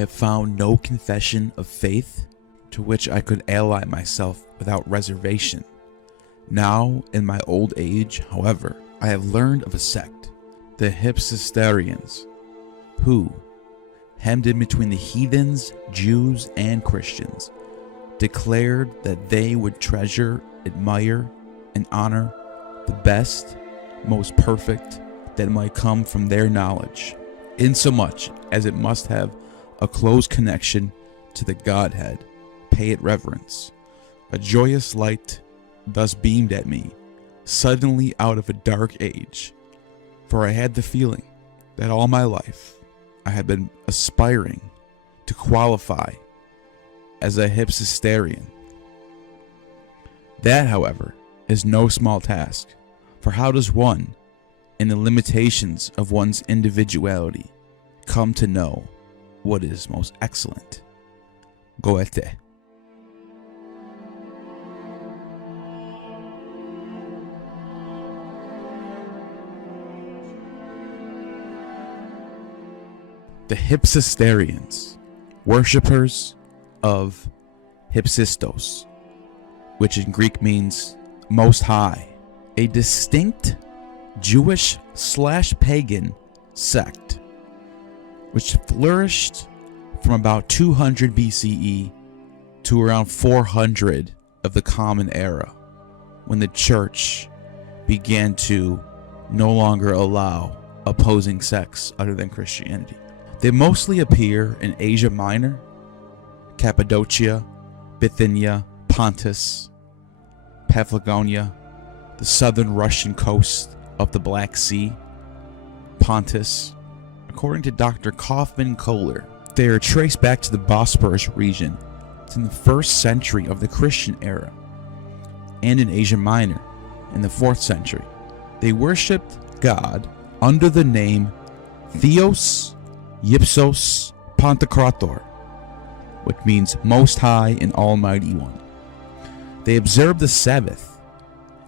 have found no confession of faith to which I could ally myself without reservation. Now, in my old age, however, I have learned of a sect, the Hypsistarians, who, hemmed in between the heathens, Jews, and Christians, declared that they would treasure, admire, and honor the best, most perfect that might come from their knowledge, insomuch as it must have a close connection to the Godhead, pay it reverence. A joyous light thus beamed at me, suddenly out of a dark age, for I had the feeling that all my life I had been aspiring to qualify as a Hypsistarian. That, however, is no small task, for how does one, in the limitations of one's individuality, come to know what is most excellent? Goethe. The Hypsistarians, worshippers of Hypsistos, which in Greek means Most High, a distinct Jewish/pagan sect, which flourished from about 200 BCE to around 400 of the Common Era, when the church began to no longer allow opposing sects other than Christianity. They mostly appear in Asia Minor, Cappadocia, Bithynia, Pontus, Paphlagonia, the southern Russian coast of the Black Sea, Pontus. According to Dr. Kaufman Kohler, they are traced back to the Bosporus region in the 1st century of the Christian era, and in Asia Minor in the 4th century. They worshipped God under the name Theos, Ipsos, Pantocrator, which means Most High and Almighty One. They observed the Sabbath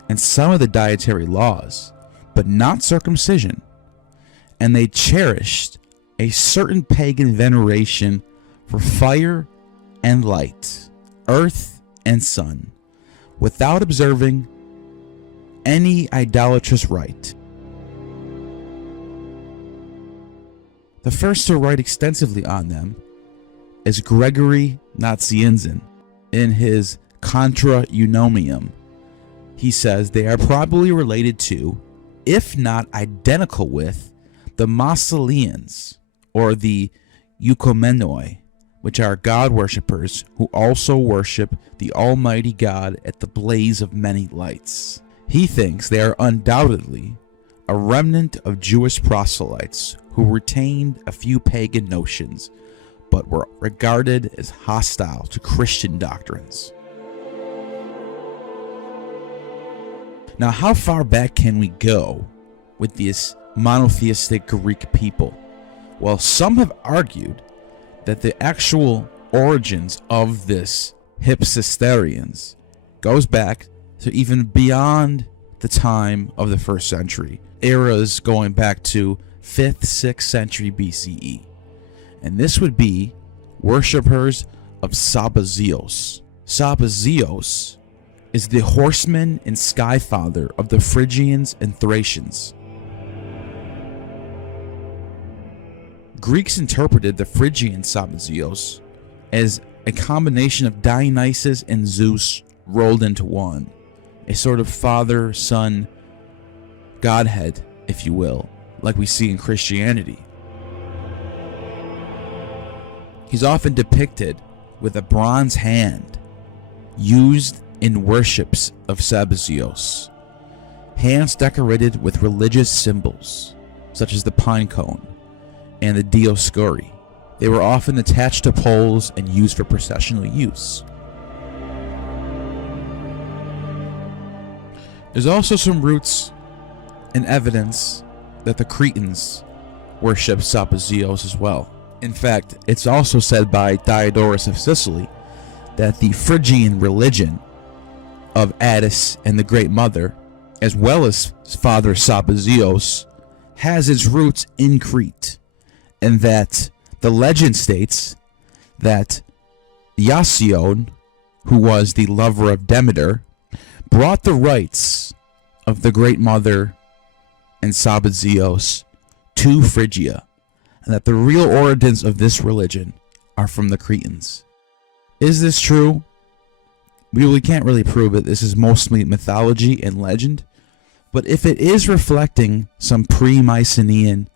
and some of the dietary laws, but not circumcision, and they cherished a certain pagan veneration for fire and light, earth and sun, without observing any idolatrous rite. The first to write extensively on them is Gregory of Nazianzus. In his Contra Eunomium, he says they are probably related to, if not identical with, the Massilians, or the Euxianoi, which are God worshippers who also worship the Almighty God at the blaze of many lights. He thinks they are undoubtedly a remnant of Jewish proselytes who retained a few pagan notions, but were regarded as hostile to Christian doctrines. Now, how far back can we go with these monotheistic Greek people? Well, some have argued that the actual origins of this Hypsistarians goes back to even beyond the time of the 1st century, eras going back to 5th, 6th century BCE. And this would be worshippers of Sabazios. Sabazios is the horseman and sky father of the Phrygians and Thracians. Greeks interpreted the Phrygian Sabazios as a combination of Dionysus and Zeus rolled into one, a sort of father-son godhead, if you will, like we see in Christianity. He's often depicted with a bronze hand used in worships of Sabazios, hands decorated with religious symbols such as the pine cone and the Dioscuri. They were often attached to poles and used for processional use. There's also some roots and evidence that the Cretans worshipped Sabazios as well. In fact, it's also said by Diodorus of Sicily that the Phrygian religion of Attis and the Great Mother, as well as Father Sabazios, has its roots in Crete, and that the legend states that Euxine, who was the lover of Demeter, brought the rites of the Great Mother and Sabazios to Phrygia, and that the real origins of this religion are from the Cretans. Is this true? We can't really prove it. This is mostly mythology and legend. But if it is reflecting some pre-Mycenaean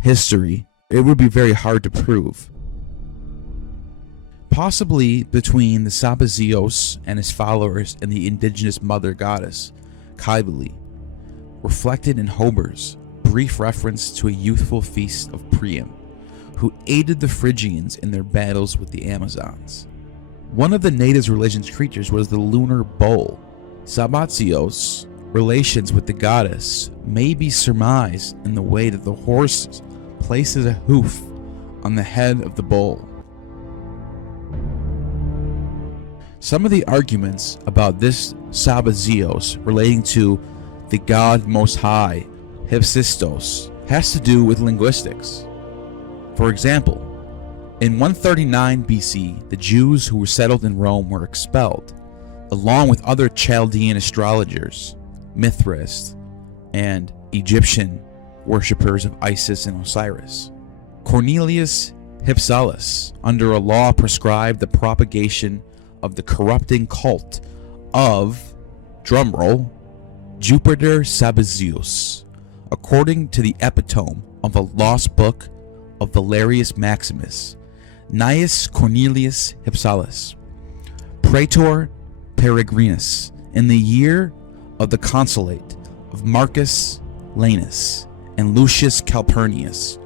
history, it would be very hard to prove. Possibly between the Sabazios and his followers and the indigenous mother goddess, Cybele, reflected in Homer's brief reference to a youthful feast of Priam, who aided the Phrygians in their battles with the Amazons. One of the natives' religion's creatures was the lunar bull. Sabazios' relations with the goddess may be surmised in the way that the horse places a hoof on the head of the bull. Some of the arguments about this Sabazios relating to the God Most High, Hypsistos, has to do with linguistics. For example, in 139 BC, the Jews who were settled in Rome were expelled, along with other Chaldean astrologers, Mithrists, and Egyptian worshippers of Isis and Osiris. Cornelius Hypsistos, under a law, prescribed the propagation of the corrupting cult of, drumroll, Jupiter Sabazios, according to the epitome of a lost book of Valerius Maximus, Gnaeus Cornelius Hypsistos, Praetor Peregrinus, in the year of the consulate of Marcus Lanus and Lucius Calpurnius,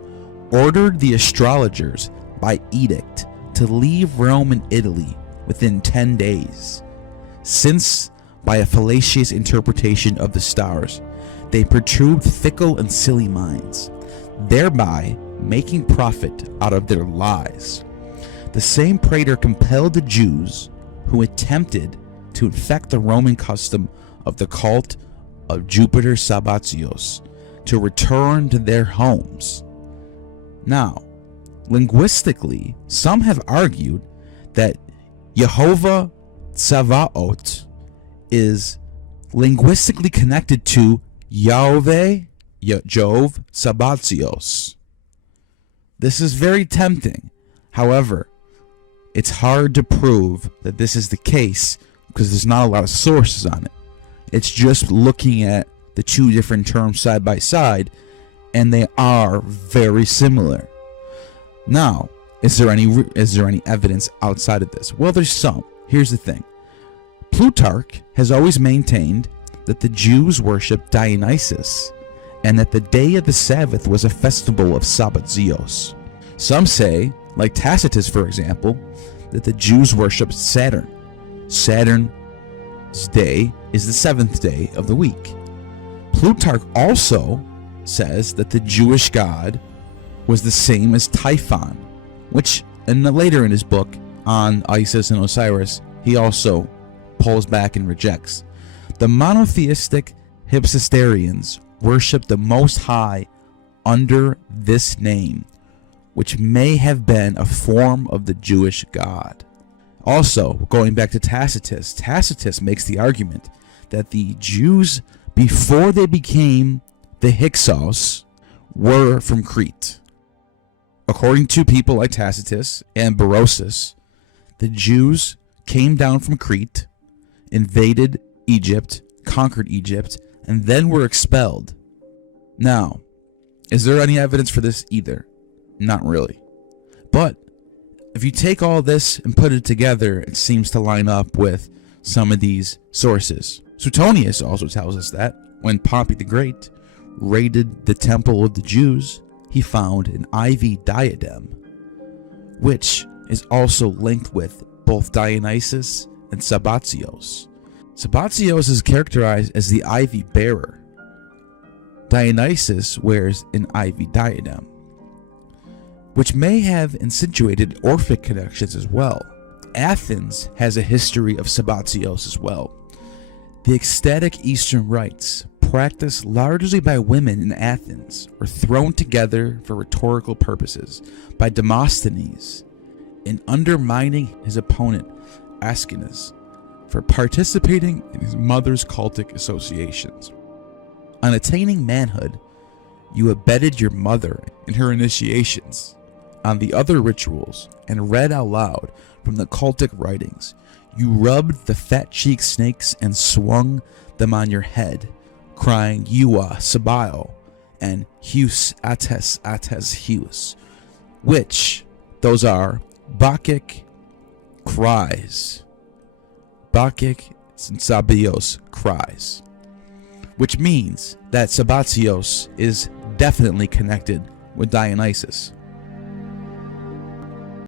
ordered the astrologers by edict to leave Rome and Italy within 10 days, since by a fallacious interpretation of the stars they perturbed fickle and silly minds, thereby making profit out of their lies. The same praetor compelled the Jews who attempted to infect the Roman custom of the cult of Jupiter Sabazios to return to their homes. Now, linguistically, some have argued that Jahve Sabaoth is linguistically connected to Yahweh, Jahve Sabazios. This is very tempting. However, it's hard to prove that this is the case because there's not a lot of sources on it. It's just looking at the two different terms side by side, and they are very similar. Now, is there any evidence outside of this? Well, there's some. Here's the thing. Plutarch has always maintained that the Jews worshipped Dionysus, and that the day of the Sabbath was a festival of Sabazios. Some say, like Tacitus for example, that the Jews worshipped Saturn. Saturn's day is the seventh day of the week. Plutarch also says that the Jewish god was the same as Typhon, which later in his book on Isis and Osiris, he also pulls back and rejects. The monotheistic Hypsistarians worship the Most High under this name, which may have been a form of the Jewish god. Also, going back to Tacitus, Tacitus makes the argument that the Jews, before they became the Hyksos, were from Crete. According to people like Tacitus and Berosus, the Jews came down from Crete, invaded Egypt, conquered Egypt, and then were expelled. Now, is there any evidence for this either? Not really. But if you take all this and put it together, it seems to line up with some of these sources. Suetonius also tells us that when Pompey the Great raided the temple of the Jews, he found an ivy diadem, which is also linked with both Dionysus and Sabazios. Sabazios is characterized as the ivy bearer. Dionysus wears an ivy diadem, which may have insinuated Orphic connections as well. Athens has a history of Sabazios as well. The ecstatic Eastern rites, practiced largely by women in Athens, were thrown together for rhetorical purposes by Demosthenes in undermining his opponent Ascanius for participating in his mother's cultic associations. On attaining manhood, you abetted your mother in her initiations on the other rituals and read out loud from the cultic writings. You rubbed the fat cheek snakes and swung them on your head, crying Zeus Sabaoth and Heus Attis Heus, which those are Bacchic cries. Bacchic and Sabaoth cries, which means that Sabazios is definitely connected with Dionysus.